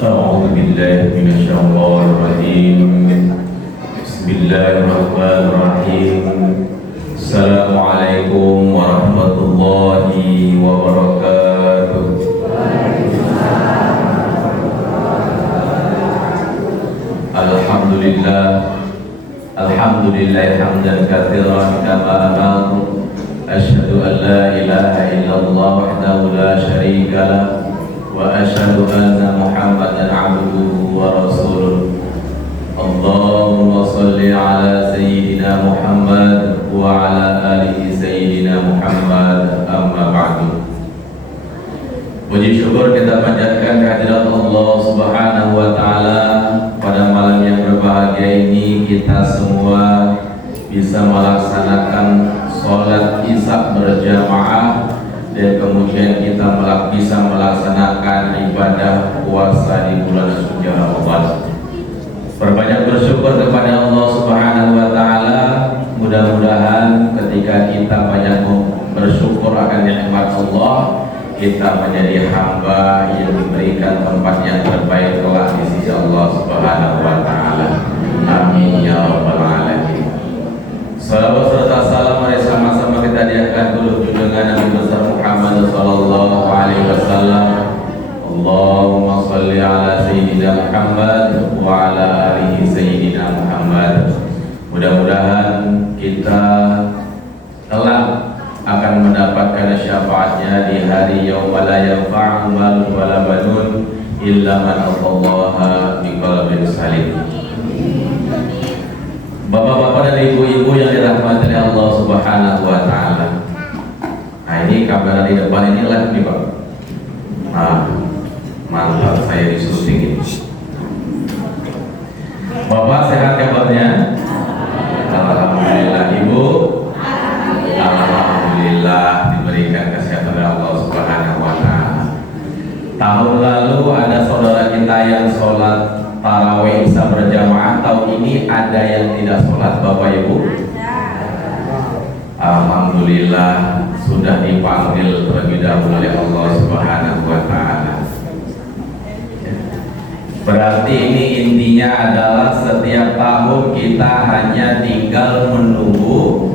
أعوذ بالله من الشيطان الرجيم. بسم الله الرحمن الرحيم. السلام عليكم ورحمة الله وبركاته. الحمد لله حمدا كثيرا كما أمر. أشهد أن لا إله إلا الله وحده لا شريك له وأشهد أن محمدا عبده ورسوله. اللهم صل على سيدنا محمد وعلى آله سيدنا محمد. أما بعد. Puji syukur kita panjatkan kehadirat Allah Subhanahu wa Ta'ala. Pada malam yang berbahagia ini kita semua bisa melaksanakan sholat isya berjamaah, dan kemudian kita bisa melaksanakan ibadah puasa di bulan suci Ramadan. Berbanyak bersyukur kepada Allah Subhanahu wa Ta'ala. Mudah-mudahan ketika kita banyak bersyukur akan nikmat Allah, kita menjadi hamba yang diberikan tempat yang terbaik kelak di sisi Allah Subhanahu wa Ta'ala. Amin ya rabbal alamin. Salawat serta salam mari sama-sama kita diakan dulu junjungan Nabi besar Muhammad sallallahu alaihi wasallam. Allahumma shalli ala sayyidina Muhammad wa ala alihi sayyidina Muhammad. Mudah-mudahan kita kelak akan mendapatkan syafaatnya di hari yauma la yanfa'u malun wala banun illa man atallaha biqalbin salim. Bapak-bapak dan ibu-ibu yang dirahmati oleh Allah Subhanahu wa Ta'ala. Nah, ini kamera di depan ini live nih Pak. Nah, mantap, saya disunting. Bapak sehat kabarnya? Alhamdulillah. Ibu? Alhamdulillah diberikan kesehatan oleh Allah Subhanahu wa Ta'ala. Tahun lalu ada saudara kita yang sholat tarawih isya berjamaah. Tahun ini ada yang tidak sholat, Bapak Ibu? Alhamdulillah sudah dipanggil terlebih dahulu oleh Allah Subhanahu wa Ta'ala. Berarti ini intinya adalah setiap tahun kita hanya tinggal menunggu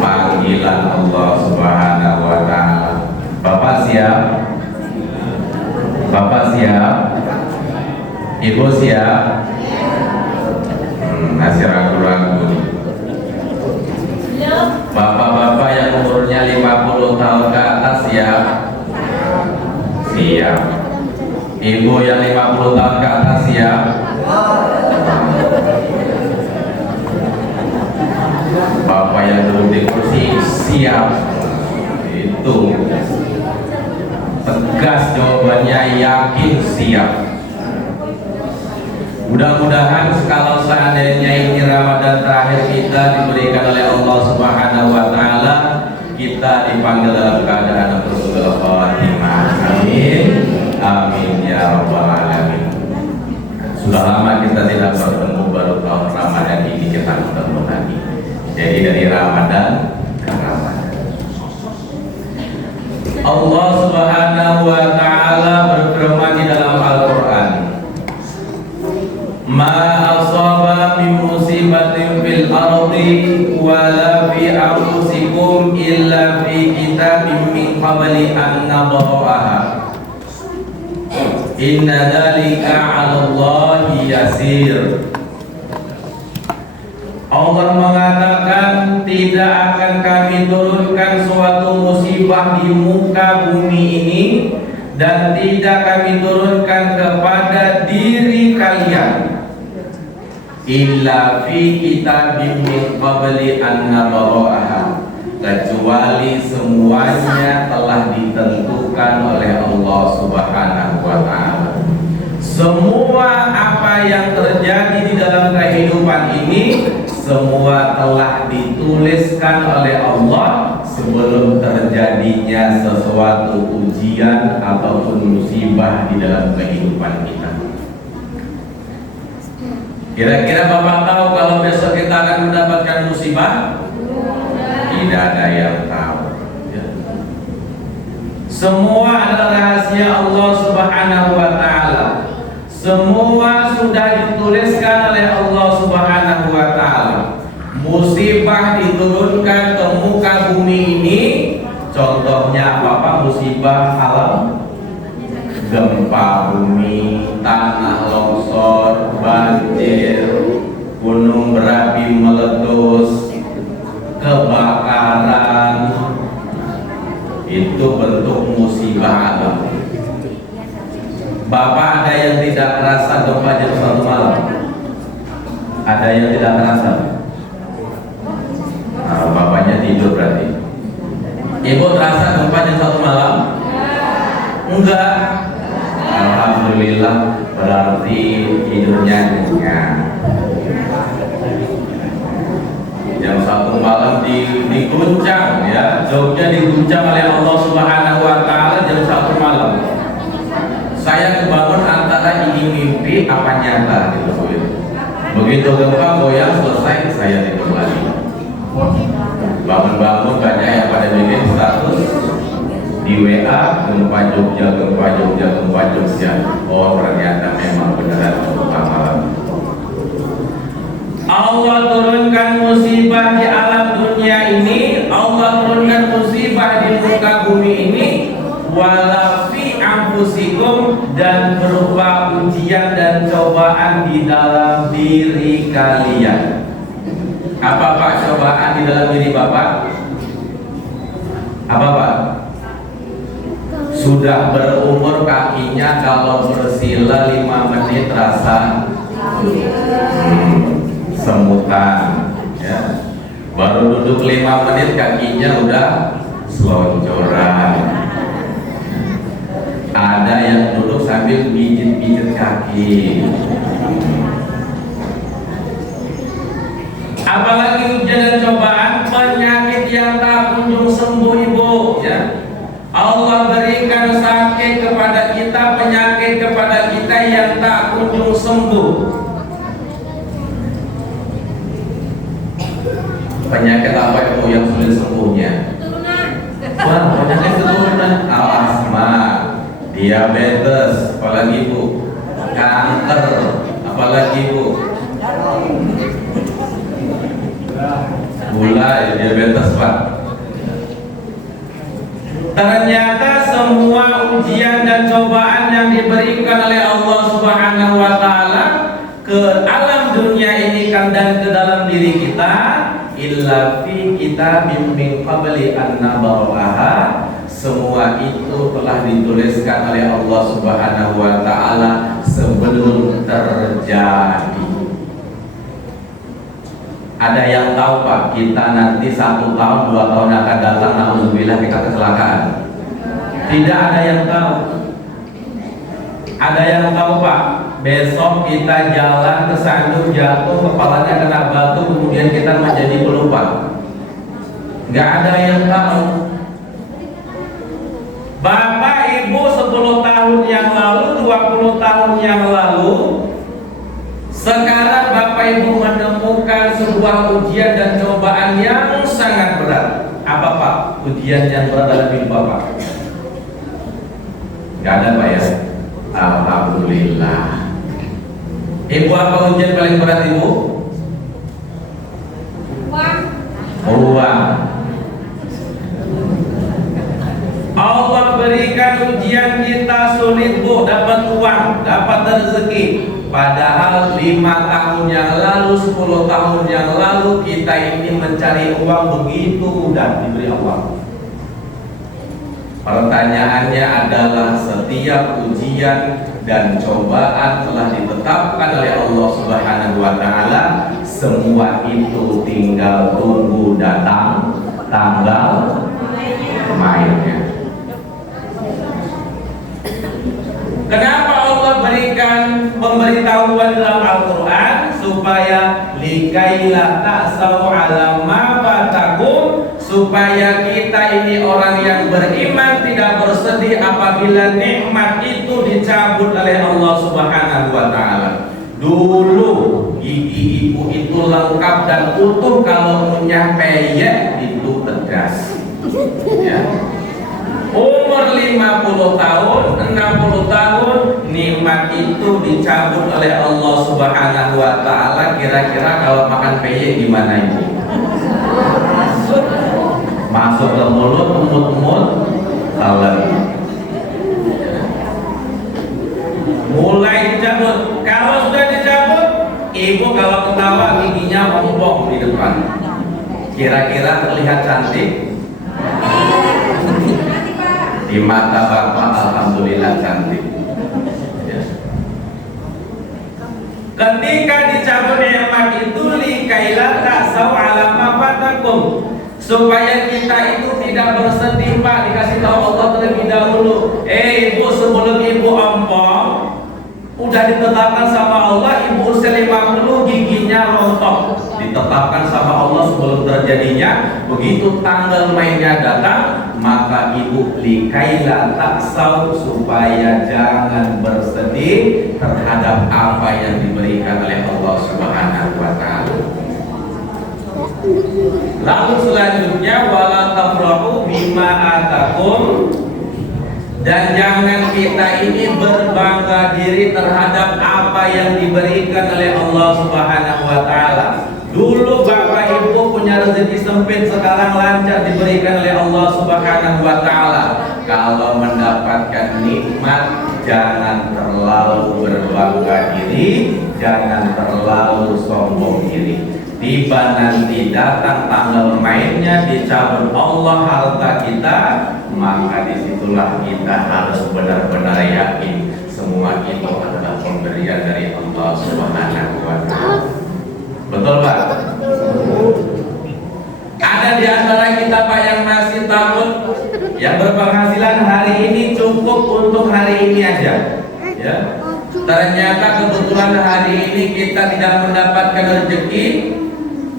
panggilan Allah Subhanahu wa Ta'ala. Bapak siap? Bapak siap? Ibu siap? Masih ragu-ragu nih. Bapak-bapak yang umurnya 50 tahun ke atas siap? Siap. Ibu yang 50 tahun ke atas siap? Bapak yang duduk di kursi siap? Itu tegas jawabannya, yakin siap. Mudah-mudahan kalau seandainya ini Ramadan terakhir kita diberikan oleh Allah Subhanahu wa Ta'ala, kita dipanggil dalam keadaan husnul khatimah. Amin. Amin ya rabbal alamin. Sudah lama kita tidak bertemu, baru tahun Ramadan ini kita bertemu lagi. Jadi dari Ramadan ke Ramadan. Allah Subhanahu wa Ta'ala berfirman di dalam Al-Qur'an, ma asaba min musibatin fil ardi wala fi anfusikum illa fi kitabim min qabli an nabra'aha inna dzalika 'ala Allahi yasir. Allah mengatakan tidak akan kami turunkan suatu musibah di muka bumi ini, dan tidak kami turunkan kepada diri kalian illa fi kitabim min qabli an nabra'aha, kecuali semuanya telah ditentukan oleh Allah Subhanahu wa Ta'ala. Semua apa yang terjadi di dalam kehidupan ini semua telah dituliskan oleh Allah sebelum terjadinya sesuatu ujian ataupun musibah di dalam kehidupan kita. Kira-kira Bapak tahu kalau besok kita akan mendapatkan musibah? Tidak ada yang tahu. Semua adalah rahasia Allah Subhanahu wa Ta'ala. Semua sudah dituliskan oleh Allah Subhanahu wa taala. Musibah diturunkan ke muka bumi ini. Contohnya apa? Musibah alam, gempa bumi, tanah longsor, banjir, gunung berapi meletus, kebakaran. Itu bentuk musibah alam. Bapak ada yang tidak terasa gempa jam 1 malam? Ada yang tidak terasa? Nah, bapaknya tidur berarti. Ibu terasa gempa jam 1 malam? Enggak. Alhamdulillah, berarti tidurnya nyenyak. Jam 1 malam diguncang, ya, Jogja diguncang oleh Allah Subhanahu wa taala jam 1 malam. Saya kebangun antara ini mimpi apa nyata gitu. Begitu gempa goyang selesai, saya tidur lagi. Bangun-bangun banyak yang pada bikin status di WA, gempa Jogja, gempa Jogja, gempa Jogja. Oh, ternyata memang beneran gempa malam. Allah turunkan musibah di alam dunia ini, Allah turunkan musibah di muka bumi ini, walafi anfusikum, dan berupa ujian dan cobaan di dalam diri kalian. Apa Pak cobaan di dalam diri Bapak? Apa Pak? Sudah berumur kakinya kalau bersila 5 menit rasa semutan, ya. Baru duduk 5 menit kakinya udah selonjoran. Ada yang duduk sambil pijit-pijit kaki. Apalagi ujian dan cobaan, penyakit yang tak kunjung sembuh ibu, ya. Allah berikan sakit kepada kita, penyakit kepada kita yang tak kunjung sembuh. Penyakit apa yang sulit sembuhnya? Wah, penyakit keturunan. Asma, diabetes, apalagi bu, kanker, apalagi bu, gula, ya, diabetes Pak. Ternyata semua ujian dan cobaan yang diberikan oleh Allah Subhanahu wa taala ke alam dunia ini kan dan ke dalam diri kita, illa fi kitabim min qabli an nabraha, semua itu telah dituliskan oleh Allah Subhanahu wa taala sebelum terjadi. Ada yang tahu Pak, kita nanti 1 tahun, 2 tahun akan datang, alhamdulillah kita kecelakaan? Tidak ada yang tahu. Ada yang tahu Pak, besok kita jalan kesandung jatuh, kepalanya kena batu, kemudian kita menjadi pelupa? Gak ada yang tahu. Bapak Ibu 10 tahun yang lalu, 20 tahun yang lalu, sekarang Bapak Ibu menemukan sebuah ujian dan cobaan yang sangat berat. Apa Pak ujian yang berat dalam hidup Bapak? Gak ada Pak ya? Alhamdulillah. Ibu, apa ujian paling berat Ibu? Uang. Allah berikan ujian kita sulit Bu, dapat uang, dapat rezeki. Padahal 5 tahun yang lalu, 10 tahun yang lalu kita ini mencari uang begitu mudah diberi Allah. Pertanyaannya adalah setiap ujian dan cobaan telah ditetapkan oleh Allah Subhanahu wa taala, semua itu tinggal tunggu datang tanggal mainnya. Kenapa Allah berikan pemberitahuan dalam Al-Quran? Supaya likaila ta'sau ala ma fatakum, supaya kita ini orang yang beriman tidak bersedih apabila nikmat itu dicabut oleh Allah Subhanahu wa taala. Dulu gigi ibu itu lengkap dan utuh, kalau punya peyek itu tegas, ya. Umur 50 tahun, 60 tahun, nikmat itu dicabut oleh Allah Subhanahu wa taala, kira-kira kalau makan peyek gimana Ibu? Masuk ke mulut, emut-emut, telan. Mulai dicabut. Kalau sudah dicabut, Ibu kalau ketawa giginya ompong di depan. Kira-kira terlihat cantik? Di mata Bapak alhamdulillah cantik. Ya. Ketika dicabut nikmat itu likaila ta'sau ala ma fatakum, supaya kita itu tidak bersedih Pak, dikasih tahu Allah terlebih dahulu. Ibu, sebelum Ibu ompong udah ditetapkan sama Allah, Ibu usia 50 giginya rontok, ditetapkan sama Allah sebelum terjadinya. Begitu tanggal mainnya datang, maka Ibu likaila taksau, supaya jangan bersedih terhadap apa yang diberikan oleh Allah Subhanahu wa taala. Lalu selanjutnya wala tafrahu bima atakum, dan jangan kita ini berbangga diri terhadap apa yang diberikan oleh Allah Subhanahu wa taala. Dulu Bapak Ibu punya rezeki sempit, sekarang lancar diberikan oleh Allah Subhanahu wa taala. Kalau mendapatkan nikmat, jangan terlalu berbangga diri, jangan terlalu sombong diri. Tiba nanti datang tanggal mainnya, dicabut Allah harta kita, maka disitulah kita harus benar-benar yakin semua itu adalah pemberian dari Allah Subhanahu wa taala. Betul Pak? Ada di antara kita Pak yang masih takut, yang berpenghasilan hari ini cukup untuk hari ini aja, ya. Ternyata kebetulan hari ini kita tidak mendapatkan rezeki.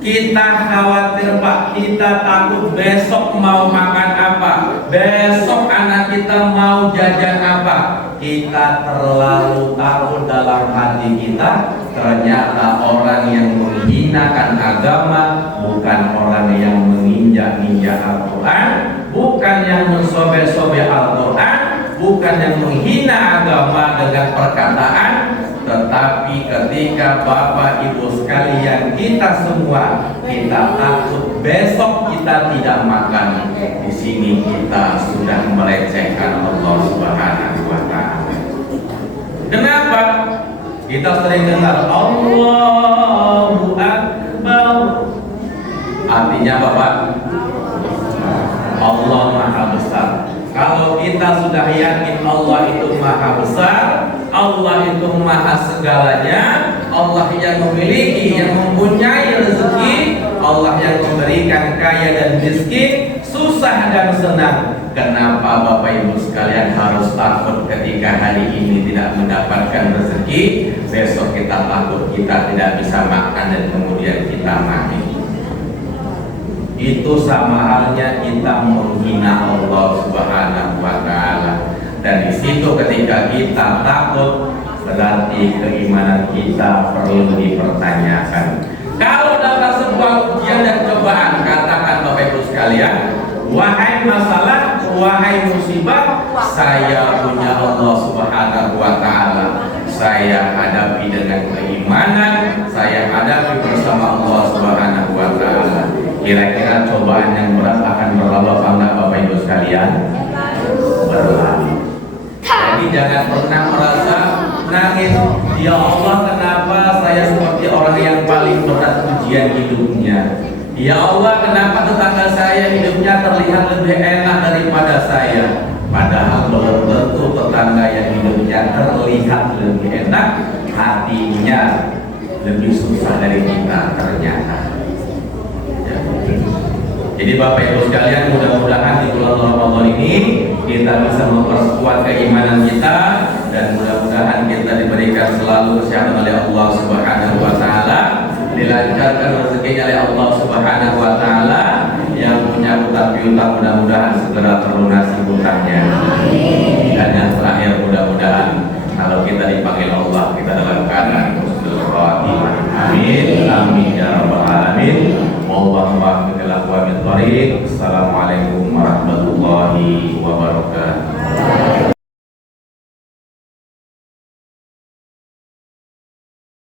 Kita khawatir Pak, kita takut besok mau makan apa, besok anak kita mau jajan apa. Kita terlalu takut dalam hati kita. Ternyata orang yang menghinakan agama bukan orang yang menginjak-injak Al-Quran, bukan yang mensobek-sobek Al-Quran, bukan yang menghina agama dengan perkataan. Tetapi ketika Bapak Ibu sekalian, kita semua, kita takut besok kita tidak makan, di sini kita sudah melecehkan Allah Subhanahu wa taala. Kenapa? Kita sering dengar Allahu Akbar. Artinya Bapak, Allah Maha Besar. Kalau kita sudah yakin Allah itu Maha Besar, Allah itu Maha segalanya, Allah yang memiliki, yang mempunyai rezeki, Allah yang memberikan kaya dan miskin, susah dan senang. Kenapa Bapak Ibu sekalian harus takut ketika hari ini tidak mendapatkan rezeki, besok kita takut kita tidak bisa makan dan kemudian kita mati? Itu sama halnya kita menghina Allah Subhanahu wa taala. Dan di situ ketika kita takut, berarti keimanan kita perlu dipertanyakan. Kalau datang sebuah ujian dan cobaan, katakan Bapak Ibu sekalian, wahai masalah, wahai musibah, saya punya Allah Subhanahu wa taala. Saya hadapi dengan keimanan, saya hadapi bersama Allah Subhanahu wa taala. Kira-kira cobaan yang berat akan berlalu apa enggak Bapak Ibu sekalian? Berlalu. Jadi jangan pernah merasa nangis, ya Allah kenapa saya seperti orang yang paling berat ujian hidupnya. Ya Allah kenapa tetangga saya hidupnya terlihat lebih enak daripada saya. Padahal belum tentu tetangga yang hidupnya terlihat lebih enak, hatinya lebih susah dari kita ternyata. Jadi Bapak Ibu sekalian, mudah-mudahan di bulan Ramadan ini kita bisa memperkuat keimanan kita, dan mudah-mudahan kita diberikan selalu kesehatan oleh Allah Subhanahu wa taala, dilancarkan rezekinya oleh Allah Subhanahu wa taala. Yang punya hutang piutang mudah-mudahan segera terlunasi hutangnya. Dan yang terakhir, mudah-mudahan kalau kita dipanggil Allah, kita dalam keadaan husnul khatimah. Amin amin ya rabbal alamin. Assalamualaikum warahmatullahi wabarakatuh.